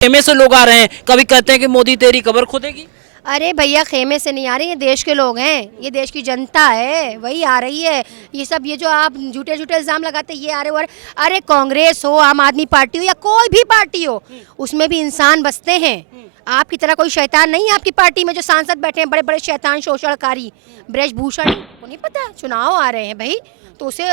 खेमे से लोग आ रहे हैं, कभी कहते हैं कि मोदी तेरी कब्र खोदेगी। अरे भैया खेमे से नहीं आ रही, ये देश के लोग हैं, ये देश की जनता है, वही आ रही है। ये जो आप झूठे झूठे इल्ज़ाम लगाते हैं, ये आ रहे हो। अरे कांग्रेस हो, आम आदमी पार्टी हो या कोई भी पार्टी हो, उसमें भी इंसान बसते हैं। आपकी तरह कोई शैतान नहीं है आपकी पार्टी में जो सांसद बैठे हैं, बड़े बड़े शैतान शोषणकारी ब्रजभूषण को नहीं पता। चुनाव आ रहे हैं भाई, तो उसे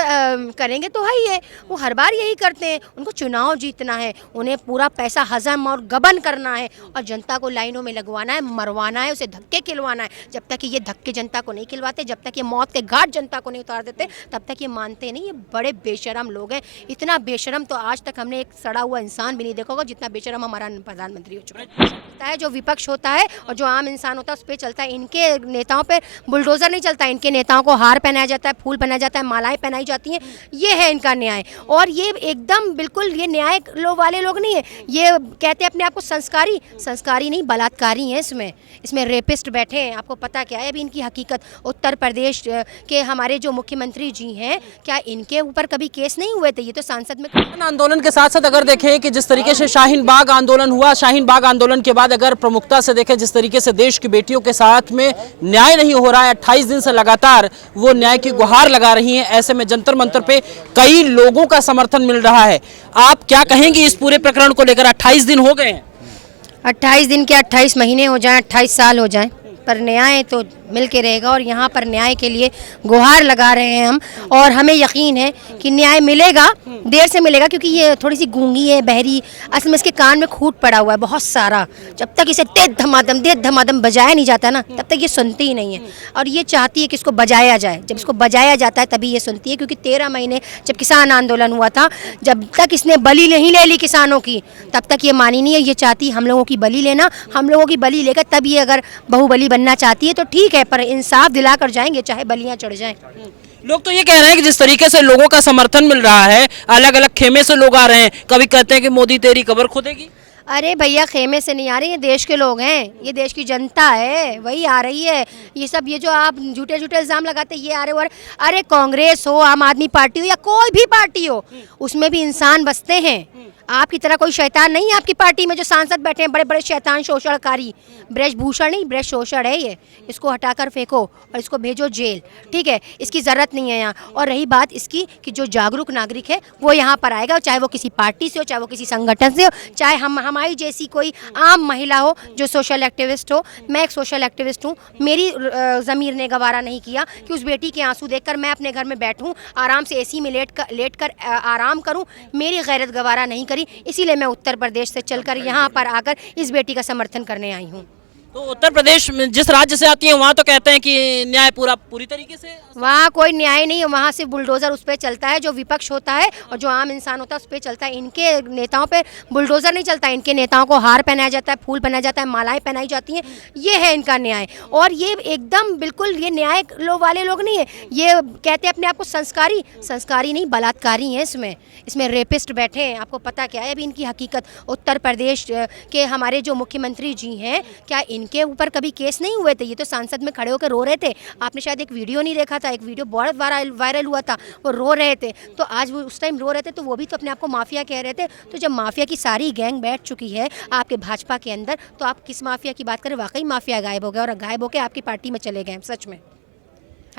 करेंगे तो है ही है। वो हर बार यही करते हैं, उनको चुनाव जीतना है, उन्हें पूरा पैसा हजम और गबन करना है और जनता को लाइनों में लगवाना है, मरवाना है, उसे धक्के खिलवाना है। जब तक कि ये धक्के जनता को नहीं खिलवाते, जब तक ये मौत के घाट जनता को नहीं उतार देते, तब तक ये मानते नहीं। ये बड़े बेशरम लोग हैं, इतना बेशरम तो आज तक हमने एक सड़ा हुआ इंसान भी नहीं देखा होगा जितना बेशरम हमारा प्रधानमंत्री हो चुका है। जो विपक्ष होता है और जो आम इंसान होता है उस पर चलता है। इनके नेताओं पे बुलडोजर नहीं चलता, इनके नेताओं को हार पहनाया जाता है, फूल पहनाया जाता है, मालाएं पहनाई जाती हैं। ये है इनका न्याय। और ये एकदम बिल्कुल ये न्याय वाले लोग नहीं है। ये कहते हैं अपने आप को संस्कारी, संस्कारी नहीं बलात्कारी हैं। इसमें रेपिस्ट बैठे हैं। आपको पता क्या है अभी इनकी हकीकत? उत्तर प्रदेश के हमारे जो मुख्यमंत्री जी हैं, क्या इनके ऊपर कभी केस नहीं हुए थे? ये तो सांसद में आंदोलन के साथ साथ अगर देखें कि जिस तरीके से शाहीन बाग आंदोलन हुआ, शाहीन बाग आंदोलन के बाद अगर प्रमुखता से देखें जिस तरीके से देश की बेटियों के साथ में न्याय नहीं हो रहा है, 28 दिन से लगातार वो न्याय की गुहार लगा रही हैं। ऐसे में जंतर मंतर पे कई लोगों का समर्थन मिल रहा है। आप क्या कहेंगे इस पूरे प्रकरण को लेकर? 28 दिन हो गए हैं। 28 दिन के 28 महीने हो जाएं, 28 साल हो जाएं, पर न्याय तो मिल के रहेगा। और यहाँ पर न्याय के लिए गुहार लगा रहे हैं हम, और हमें यकीन है कि न्याय मिलेगा, देर से मिलेगा, क्योंकि ये थोड़ी सी गूंगी है, बहरी। असल में इसके कान में खूट पड़ा हुआ है बहुत सारा। जब तक इसे तेज धमाधम बजाया नहीं जाता ना, तब तक ये सुनती ही नहीं है। और ये चाहती है कि इसको बजाया जाए। जब इसको बजाया जाता है तभी ये सुनती है। क्योंकि 13 महीने जब किसान आंदोलन हुआ था, जब तक इसने बलि नहीं ले ली किसानों की, तब तक ये मानी नहीं है। ये चाहती हम लोगों की बलि लेना, हम लोगों की बलि लेकर तब ये अगर बहुबली बनना चाहती है तो ठीक है, पर इंसाफ दिलाकर जाएंगे चाहे बलियां चढ़ जाएं। लोग तो ये कह रहे हैं कि जिस तरीके से लोगों का समर्थन मिल रहा है, अलग अलग खेमे से लोग आ रहे हैं, कभी कहते हैं कि मोदी तेरी कब्र खोदेगी। अरे भैया खेमे से नहीं आ रही, ये देश के लोग हैं, ये देश की जनता है, वही आ रही है। ये जो आप झूठे झूठे इल्ज़ाम लगाते हैं, ये आ रहे हो। अरे कांग्रेस हो, आम आदमी पार्टी हो या कोई भी पार्टी हो, उसमें भी इंसान बसते हैं। आपकी तरह कोई शैतान नहीं है आपकी पार्टी में जो सांसद बैठे हैं, बड़े बड़े शैतान शोषणकारी ब्रजभूषण नहीं ब्रज शोषण है ये। इसको हटाकर फेंको और इसको भेजो जेल, ठीक है? इसकी ज़रूरत नहीं है यहाँ। और रही बात इसकी कि जो जागरूक नागरिक है वो यहाँ पर आएगा, चाहे वो किसी पार्टी से हो, चाहे वो किसी संगठन से हो, चाहे हमारी जैसी कोई आम महिला हो जो सोशल एक्टिविस्ट हो। मैं एक सोशल एक्टिविस्ट हूँ। मेरी ज़मीर ने गवारा नहीं किया कि उस बेटी के आंसू देखकर मैं अपने घर में बैठूँ, आराम से एसी में लेट कर आराम करूँ। मेरी गैरत गवारा नहीं करी, इसीलिए मैं उत्तर प्रदेश से चलकर यहाँ पर आकर इस बेटी का समर्थन करने आई हूँ। तो उत्तर प्रदेश में जिस राज्य से आती है वहाँ तो कहते हैं कि न्याय पूरी तरीके से, वहाँ कोई न्याय नहीं है। वहाँ सिर्फ बुलडोज़र उस पर चलता है। जो विपक्ष होता है और जो आम इंसान होता है उस पर चलता है। इनके नेताओं पे बुलडोज़र नहीं चलता, इनके नेताओं को हार पहनाया जाता है, फूल पहनाया जाता है, मालाएं पहनाई जाती हैं। ये है इनका न्याय। और ये एकदम बिल्कुल ये न्याय वाले लोग नहीं है। ये कहते हैं अपने आप को संस्कारी, संस्कारी नहीं बलात्कारी हैं। इसमें रेपिस्ट बैठे हैं। आपको पता क्या है अभी इनकी हकीकत? उत्तर प्रदेश के हमारे जो मुख्यमंत्री जी हैं, क्या इनके ऊपर कभी केस नहीं हुए थे? ये तो सांसद में खड़े होकर रो रहे थे। आपने शायद एक वीडियो नहीं देखा था, एक वीडियो बहुत वायरल हुआ था, वो रो रहे थे। तो आज वो उस टाइम रो रहे थे तो वो भी तो अपने आप को माफिया कह रहे थे। तो जब माफिया की सारी गैंग बैठ चुकी है आपके भाजपा के अंदर, तो आप किस माफिया की बात करें? वाकई माफिया गायब हो गया, और गायब होकर आपकी पार्टी में चले गए सच में।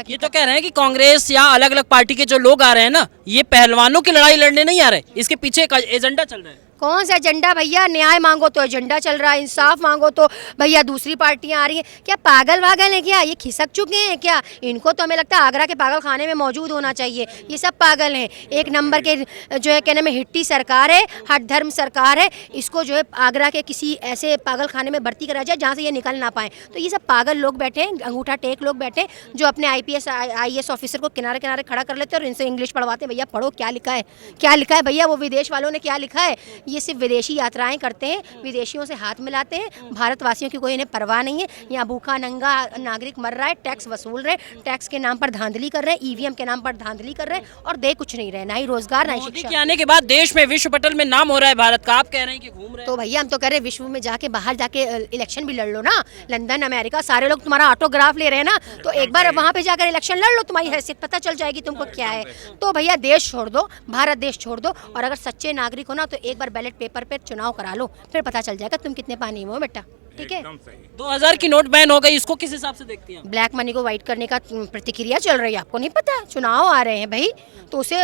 ये तो कह रहे हैं कि कांग्रेस या अलग अलग पार्टी के जो लोग आ रहे हैं ना, ये पहलवानों की लड़ाई लड़ने नहीं आ रहे, इसके पीछे एक एजेंडा चल रहा है। कौन सा एजेंडा भैया? न्याय मांगो तो एजेंडा चल रहा है, इंसाफ मांगो तो भैया दूसरी पार्टियां आ रही हैं। क्या पागल वागल है क्या? ये खिसक चुके हैं क्या? इनको तो हमें लगता है आगरा के पागल खाने में मौजूद होना चाहिए। ये सब पागल हैं। एक नंबर के जो है कहने में हिट्टी सरकार है, हट धर्म सरकार है। इसको जो है आगरा के किसी ऐसे पागल खाने में भर्ती करा जाए जहाँ से ये निकल ना पाए। तो ये सब पागल लोग बैठे हैं, अंगूठा टेक लोग बैठे हैं, जो अपने IPS IAS ऑफिसर को किनारे किनारे खड़ा कर लेते हैं और इनसे इंग्लिश पढ़वाते हैं। भैया पढ़ो, क्या लिखा है, क्या लिखा है भैया? वो विदेश वालों ने क्या लिखा है? ये सिर्फ विदेशी यात्राएं करते हैं, विदेशियों से हाथ मिलाते हैं। भारतवासियों की कोई इन्हें परवाह नहीं है। यहाँ भूखा नंगा नागरिक मर रहा है, टैक्स वसूल रहे, टैक्स के नाम पर धांधली कर रहे हैं, EVM के नाम पर धांधली कर रहे हैं, और दे कुछ नहीं रहे, ना ही रोजगार ना ही शिक्षा। आने के बाद देश में विश्व पटल में नाम हो रहा है भारत का, आप कह रहे हैं कि घूम रहे हैं। तो भैया हम तो कह रहे हैं विश्व में जाके बाहर जाके इलेक्शन भी लड़ लो ना। लंदन अमेरिका सारे लोग तुम्हारा ऑटोग्राफ ले रहे हैं ना, तो एक बार वहाँ पे जाकर इलेक्शन लड़ लो, तुम्हारी हैसियत पता चल जाएगी तुमको क्या है। तो भैया देश छोड़ दो, भारत देश छोड़ दो, और अगर सच्चे नागरिक हो ना तो एक बार बैलेट पेपर पे चुनाव करा लो, फिर पता चल जाएगा तुम कितने पानी में हो बेटा, ठीक है। 2000 की नोट बैन हो गई, इसको किस हिसाब से देखती हैं? ब्लैक मनी को वाइट करने का प्रतिक्रिया चल रही है, आपको नहीं पता? चुनाव आ रहे हैं भाई, तो उसे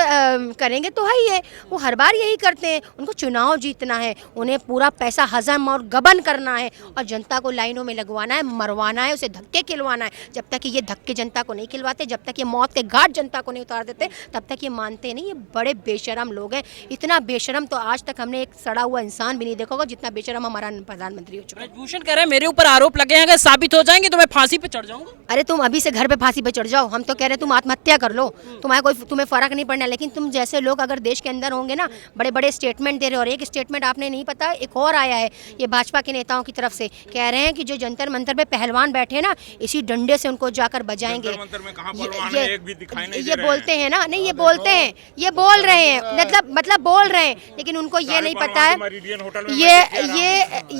करेंगे तो है ही है। वो हर बार यही करते हैं, उनको चुनाव जीतना है, उन्हें पूरा पैसा हजम और गबन करना है और जनता को लाइनों में लगवाना है, मरवाना है, उसे धक्के खिलवाना है। जब तक कि ये धक्के जनता को नहीं खिलवाते, जब तक ये मौत के घाट जनता को नहीं उतार देते, तब तक ये मानते नहीं। ये बड़े बेशरम लोग हैं, इतना बेशरम तो आज तक हमने एक सड़ा हुआ इंसान भी नहीं देखा होगा जितना बेशरम हमारा प्रधानमंत्री हो चुका है। भूषण कह रहे हैं मेरे ऊपर आरोप लगे हैं, अगर साबित हो जाएंगे तो मैं फांसी पे चढ़ जाऊंगा। अरे तुम अभी से घर पे फांसी पे चढ़ जाओ, हम तो कह रहे तुम आत्महत्या कर लो, तुम्हें फर्क नहीं पड़ना। लेकिन तुम जैसे लोग अगर देश के अंदर होंगे ना, बड़े बड़े स्टेटमेंट दे रहे हो, और एक स्टेटमेंट आपने नहीं पता, एक और आया है ये भाजपा के नेताओं की तरफ से, कह रहे हैं कि जो जंतर मंतर पे पहलवान बैठे ना, इसी डंडे से उनको जाकर बजाएंगे। ये बोलते हैं ना, नहीं ये बोलते हैं, ये बोल रहे हैं, मतलब बोल रहे हैं, लेकिन उनको ये नहीं पता है।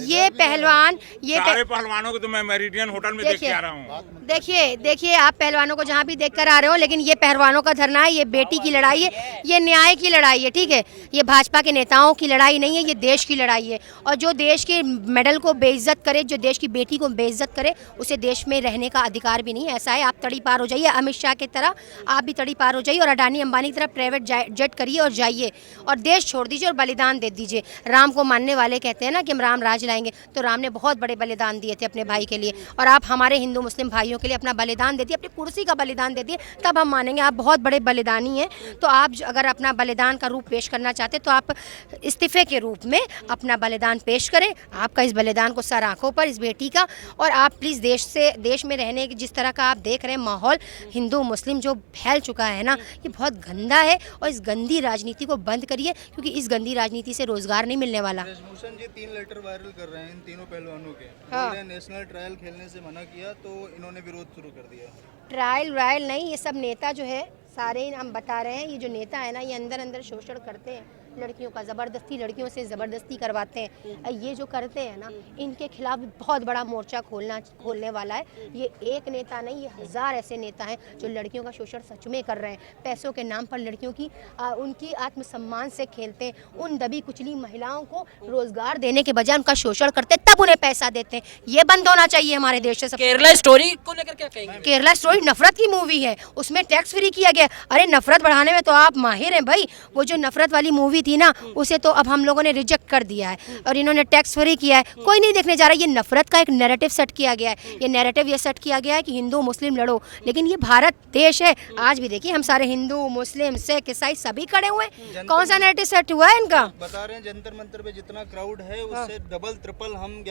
ये पहलवान, ये पहलवानों को तो मैं मेरिडियन होटल में देख के आ रहा हूँ। देखिए आप पहलवानों को जहाँ भी देख कर आ रहे हो, लेकिन ये पहलवानों का धरना है, ये बेटी की लड़ाई है, ये न्याय की लड़ाई है, ठीक है। ये भाजपा के नेताओं की लड़ाई नहीं है, ये देश की लड़ाई है। और जो देश के मेडल को बेइज्जत करे, जो देश की बेटी को बेइज्जत करे, उसे देश में रहने का अधिकार भी नहीं है। ऐसा है, आप तड़ी पार हो जाइए, अमित शाह की तरह आप भी तड़ी पार हो जाइए और अडानी अंबानी की तरह प्राइवेट जेट करिए और जाइए और देश छोड़ दीजिए और बलिदान दे दीजिए। राम को मानने वाले कहते हैं ना कि हम राम राज लाएंगे, तो राम ने बहुत बड़े बलिदान दिए थे अपने भाई के लिए, और आप हमारे हिंदू मुस्लिम भाइयों के लिए अपना बलिदान देती है, अपनी कुर्सी का बलिदान देती है, तब हम मानेंगे आप बहुत बड़े बलिदानी हैं। तो आप अगर अपना बलिदान का रूप पेश करना चाहते तो आप इस्तीफे के रूप में अपना बलिदान पेश करें। आपका इस बलिदान को सर आंखों पर, इस बेटी का, और आप प्लीज़ देश में रहने की जिस तरह का आप देख रहे हैं माहौल हिंदू मुस्लिम जो फैल चुका है ना, ये बहुत गंदा है, और इस गंदी राजनीति को बंद करिए, क्योंकि इस गंदी राजनीति से रोजगार नहीं मिलने वाला। भूषण जी 3 लेटर वायरल कर रहे हैं इन तीनों पहलवानों के। हाँ। नेशनल ट्रायल खेलने से मना किया तो इन्होंने विरोध शुरू कर दिया। ट्रायल नहीं, ये सब नेता जो है सारे हम बता रहे हैं, ये जो नेता है ना, ये अंदर शोषण करते हैं लड़कियों का, ज़बरदस्ती लड़कियों से ज़बरदस्ती करवाते हैं। ये जो करते हैं ना, इनके खिलाफ बहुत बड़ा मोर्चा खोलने वाला है। ये एक नेता नहीं, ये 1000 ऐसे नेता हैं जो लड़कियों का शोषण सच में कर रहे हैं। पैसों के नाम पर लड़कियों की उनकी आत्मसम्मान से खेलते हैं, उन दबी कुचली महिलाओं को रोजगार देने के बजाय उनका शोषण करते, तब उन्हें पैसा देते हैं। ये बंद होना चाहिए हमारे देश से। केरला स्टोरी को लेकर क्या कहेंगे? केरला स्टोरी नफरत की मूवी है, उसमें टैक्स फ्री किया गया। अरे नफरत बढ़ाने में तो आप माहिर हैं भाई। वो जो नफरत वाली मूवी थी ना, उसे तो अब हम लोगों ने रिजेक्ट कर दिया है और इन्होंने टैक्स फ्री किया है, कोई नहीं देखने जा रहा। ये नफरत का एक नैरेटिव सेट किया गया है, ये नैरेटिव ये सेट किया गया है कि हिंदू मुस्लिम लड़ो, लेकिन ये भारत देश है। आज भी देखिए हम सारे हिंदू मुस्लिम सिख ईसाई सभी खड़े हुए हैं। कौन सा नैरेटिव सेट हुआ है इनका? बता रहे हैं जंतर मंतर पे जितना क्राउड है उससे डबल ट्रिपल हम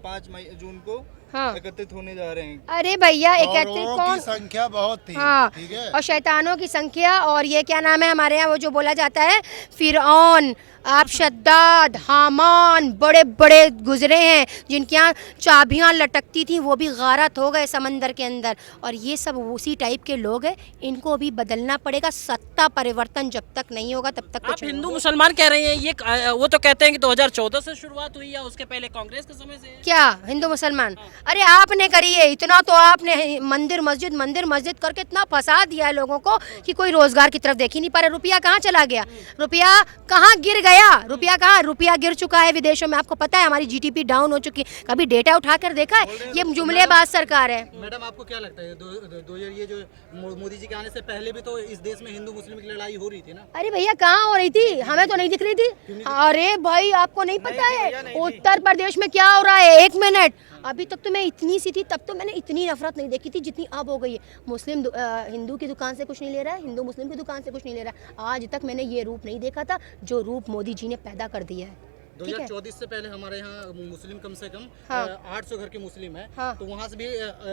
5 जून को एकत्रित होने जा रहे हैं। अरे भैया एकत्रित कौन, संख्या बहुत थी, हाँ, ठीक है? और शैतानों की संख्या, और ये क्या नाम है हमारे यहाँ वो जो बोला जाता है फिरौन, आप शद्दाद हामान बड़े बड़े गुजरे हैं, जिनके यहाँ चाबियाँ लटकती थी, वो भी गारत हो गए समंदर के अंदर। और ये सब उसी टाइप के लोग हैं, इनको अभी बदलना पड़ेगा। सत्ता परिवर्तन जब तक नहीं होगा तब तक आप हिंदू मुसलमान कह रहे हैं, ये वो तो कहते हैं कि 2014 से शुरुआत हुई या उसके पहले कांग्रेस के समय से? क्या हिंदू मुसलमान? अरे आपने करी है इतना, तो आपने मंदिर मस्जिद करके इतना फंसा दिया है लोगों को कि कोई रोजगार की तरफ देख ही नहीं पा रहा। रुपया कहाँ चला गया, रुपया कहाँ गिर गया, रुपया कहाँ, रुपया गिर चुका है विदेशों में। आपको पता है हमारी जीडीपी डाउन हो चुकी है, कभी डेटा उठाकर देखा है? ये जुमलेबाज सरकार है। मैडम आपको क्या लगता है ये जो मोदी जी के आने से पहले भी तो इस देश में हिंदू मुस्लिम की लड़ाई हो रही थी ना? अरे भैया कहाँ हो रही थी, हमें तो नहीं दिख रही थी। अरे भाई आपको नहीं पता है उत्तर प्रदेश में क्या हो रहा है? 1 मिनट, अभी तक तो मैं इतनी सी थी, तब तो मैंने इतनी नफरत नहीं देखी थी जितनी अब हो गई है। मुस्लिम हिंदू की दुकान से कुछ नहीं ले रहा है, हिंदू मुस्लिम की दुकान से कुछ नहीं ले रहा है। आज तक मैंने ये रूप नहीं देखा था जो रूप मोदी जी ने पैदा कर दिया है। 2024 से पहले हमारे यहाँ मुस्लिम कम से कम 800 घर के मुस्लिम है, तो वहाँ से भी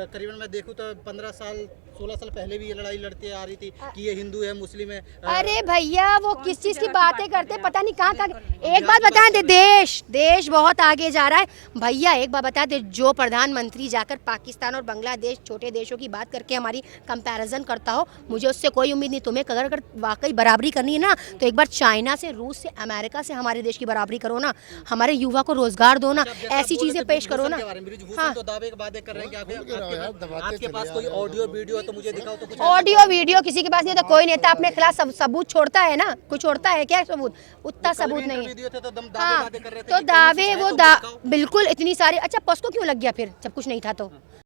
करीबन मैं देखूँ तो 15 साल 16 साल पहले भी ये लड़ाई लड़ती आ रही थी कि ये हिंदू है मुस्लिम है। अरे भैया वो किस चीज की बातें करते पता नहीं कहाँ कहाँ। एक बात बता दे, देश बहुत आगे जा रहा है भैया। एक बात बता दे, जो प्रधानमंत्री जाकर पाकिस्तान और बांग्लादेश छोटे देशों की बात करके हमारी कंपैरिजन करता हो, मुझे उससे कोई उम्मीद नहीं। तुम्हें अगर वाकई बराबरी करनी है ना, तो एक बार चाइना से, रूस से, अमेरिका से हमारे देश की बराबरी करो ना, ना, हमारे युवा को रोजगार दो ना, ऐसी चीजें पेश करो ना। हाँ, तो दावे बातें कर रहे हैं कि आपके पास कोई ऑडियो वीडियो है तो मुझे दिखाओ। तो कुछ ऑडियो वीडियो किसी के पास नहीं, तो कोई नेता अपने खिलाफ सबूत छोड़ता है ना, कुछ छोड़ता है क्या सबूत? उतना सबूत नहीं है। हाँ, तो दावे वो बिल्कुल इतनी सारी। अच्छा, पॉस्को क्यों लग गया फिर जब कुछ नहीं था तो?